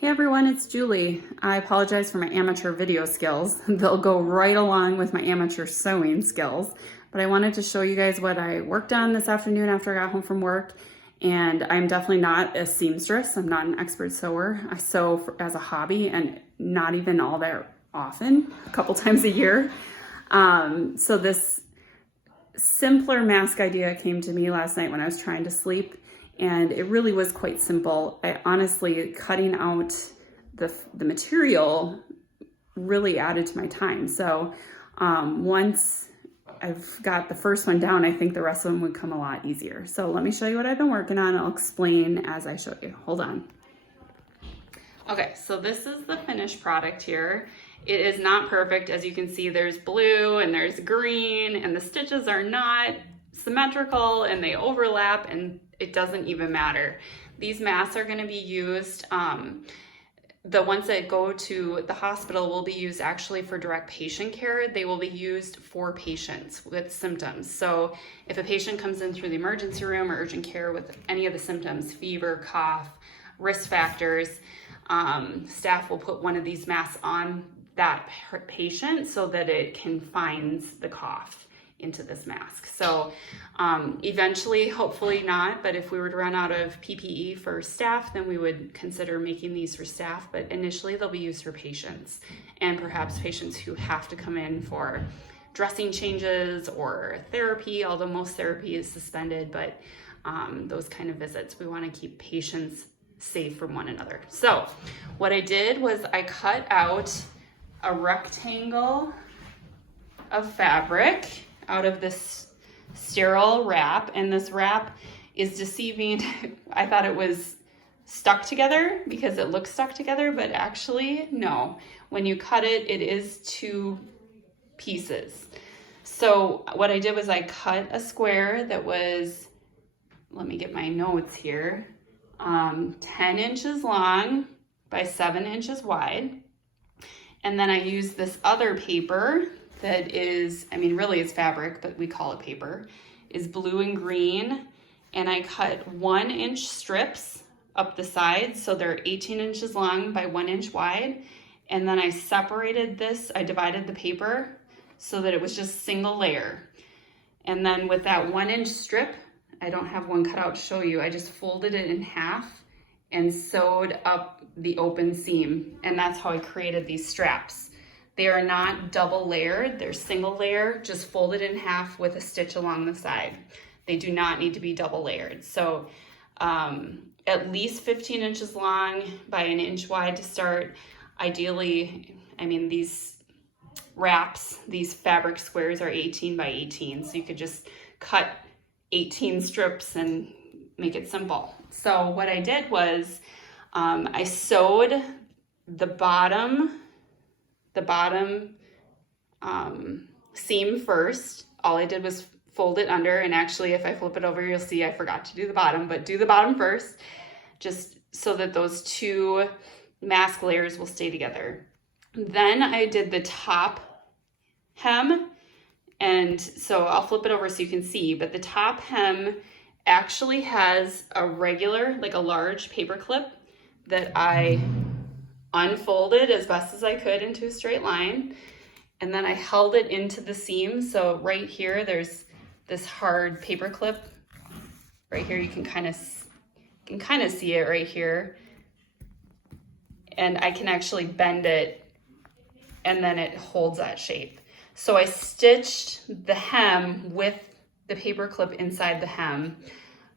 Hey everyone, it's Julie. I apologize for my amateur video skills. They'll go right along with my amateur sewing skills. But I wanted to show you guys what I worked on this afternoon after I got home from work. And I'm definitely not a seamstress. I'm not an expert sewer. I sew as a hobby and not even all that often, a couple times a year. So this simpler mask idea came to me last night when I was trying to sleep. And it really was quite simple. I honestly, cutting out the material really added to my time. So once I've got the first one down, I think the rest of them would come a lot easier. So let me show you what I've been working on. I'll explain as I show you. Hold on. Okay, so this is the finished product here. It is not perfect. As you can see, there's blue and there's green, and the stitches are not symmetrical and they overlap, and it doesn't even matter. These masks are going to be used, the ones that go to the hospital will be used actually for direct patient care. They will be used for patients with symptoms. So if a patient comes in through the emergency room or urgent care with any of the symptoms, fever, cough, risk factors, staff will put one of these masks on that patient so that it confines the cough into this mask. So eventually, hopefully not, but if we were to run out of PPE for staff, then we would consider making these for staff, but initially they'll be used for patients, and perhaps patients who have to come in for dressing changes or therapy, although most therapy is suspended, but those kind of visits, we want to keep patients safe from one another. So what I did was I cut out a rectangle of fabric out of this sterile wrap, and this wrap is deceiving. I thought it was stuck together because it looks stuck together, but actually no. When you cut it, it is two pieces. So what I did was I cut a square that was, let me get my notes here, 10 inches long by 7 inches wide. And then I used this other paper that is, I mean, really it's fabric, but we call it paper, is blue and green. And I cut 1 inch strips up the sides. So they're 18 inches long by 1 inch wide. And then I separated this, I divided the paper so that it was just single layer. And then with that 1 inch strip, I don't have one cut out to show you, I just folded it in half and sewed up the open seam. And that's how I created these straps. They are not double layered, they're single layer, just folded in half with a stitch along the side. They do not need to be double layered. So at least 15 inches long by 1 inch wide to start. Ideally, I mean, these wraps, these fabric squares are 18 by 18. So you could just cut 18 strips and make it simple. So what I did was I sewed the bottom seam first. All I did was fold it under, and actually if I flip it over, you'll see I forgot to do the bottom, but do the bottom first, just so that those two mask layers will stay together. Then I did the top hem, and so I'll flip it over so you can see, but the top hem actually has a regular, like a large paper clip that I unfolded as best as I could into a straight line, and then I held it into the seam. So right here there's this hard paper clip right here. You can kind of see it right here, and I can actually bend it and then it holds that shape. So I stitched the hem with the paper clip inside the hem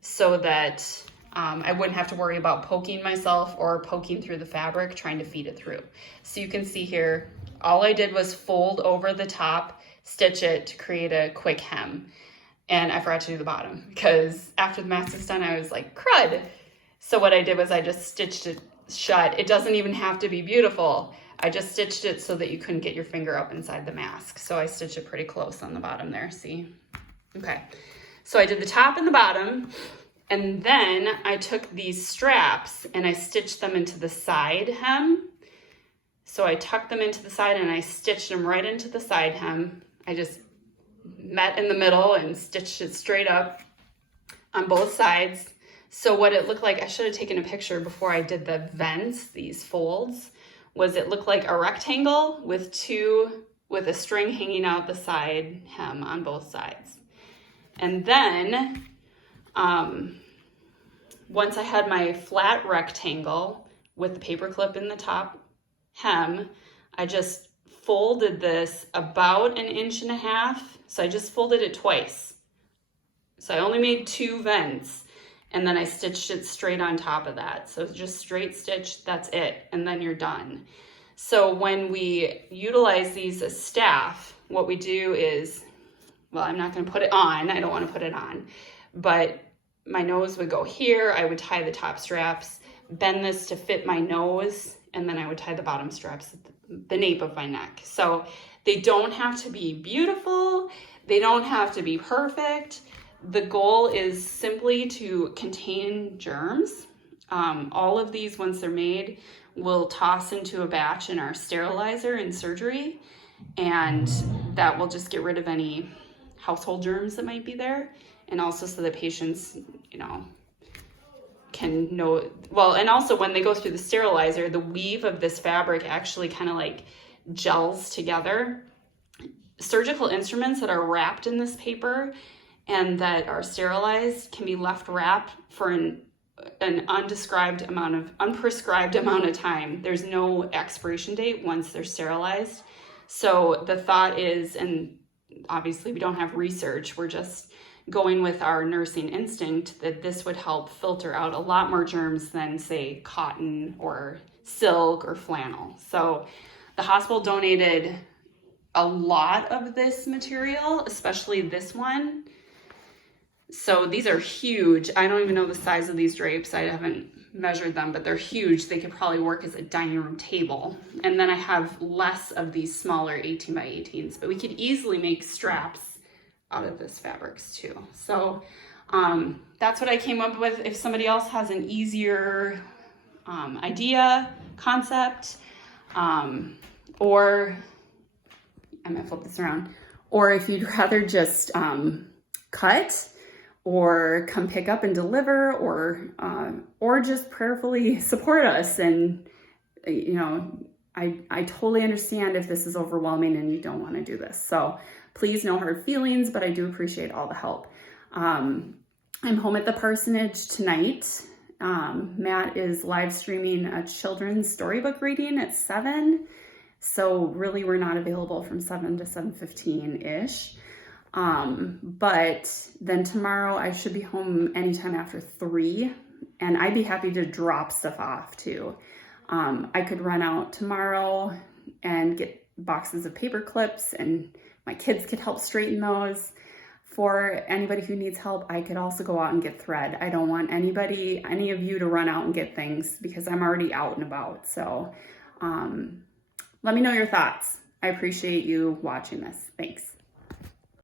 so that I wouldn't have to worry about poking myself or poking through the fabric trying to feed it through. So you can see here, all I did was fold over the top, stitch it to create a quick hem. And I forgot to do the bottom because after the mask is done, I was like, crud. So what I did was I just stitched it shut. It doesn't even have to be beautiful. I just stitched it so that you couldn't get your finger up inside the mask. So I stitched it pretty close on the bottom there, see? Okay, so I did the top and the bottom. And then I took these straps and I stitched them into the side hem. So I tucked them into the side and I stitched them right into the side hem. I just met in the middle and stitched it straight up on both sides. So what it looked like, I should have taken a picture before I did the vents, these folds, was it looked like a rectangle with a string hanging out the side hem on both sides. And then once I had my flat rectangle with the paper clip in the top hem, I just folded this about 1.5 inches. So I just folded it twice. So I only made 2 vents, and then I stitched it straight on top of that. So just straight stitch, that's it, and then you're done. So when we utilize these as staff, what we do is, well, I'm not gonna put it on, I don't wanna put it on, but my nose would go here, I would tie the top straps, bend this to fit my nose, and then I would tie the bottom straps at the nape of my neck. So they don't have to be beautiful, they don't have to be perfect. The goal is simply to contain germs. All of these, once they're made, we'll toss into a batch in our sterilizer in surgery, and that will just get rid of any household germs that might be there, and also so that patients, can know, well, and also when they go through the sterilizer, the weave of this fabric actually kind of like gels together. Surgical instruments that are wrapped in this paper and that are sterilized can be left wrapped for an unprescribed amount of time. There's no expiration date once they're sterilized. So the thought is, and obviously we don't have research, we're just going with our nursing instinct, that this would help filter out a lot more germs than, say, cotton or silk or flannel. So the hospital donated a lot of this material, especially this one. So these are huge. I don't even know the size of these drapes. I haven't measured them, but they're huge. They could probably work as a dining room table. And then I have less of these smaller 18 by 18s, but we could easily make straps out of this fabrics too. So that's what I came up with. If somebody else has an easier idea, concept, or I'm gonna flip this around, or if you'd rather just cut or come pick up and deliver, or just prayerfully support us. And I totally understand if this is overwhelming and you don't want to do this. So please, no hard feelings, but I do appreciate all the help. I'm home at the parsonage tonight. Matt is live streaming a children's storybook reading at 7. So really we're not available from 7 to 7:15-ish. But then tomorrow I should be home anytime after 3, and I'd be happy to drop stuff off too. I could run out tomorrow and get boxes of paper clips, and my kids could help straighten those. For anybody who needs help, I could also go out and get thread. I don't want any of you to run out and get things because I'm already out and about. So let me know your thoughts. I appreciate you watching this. Thanks.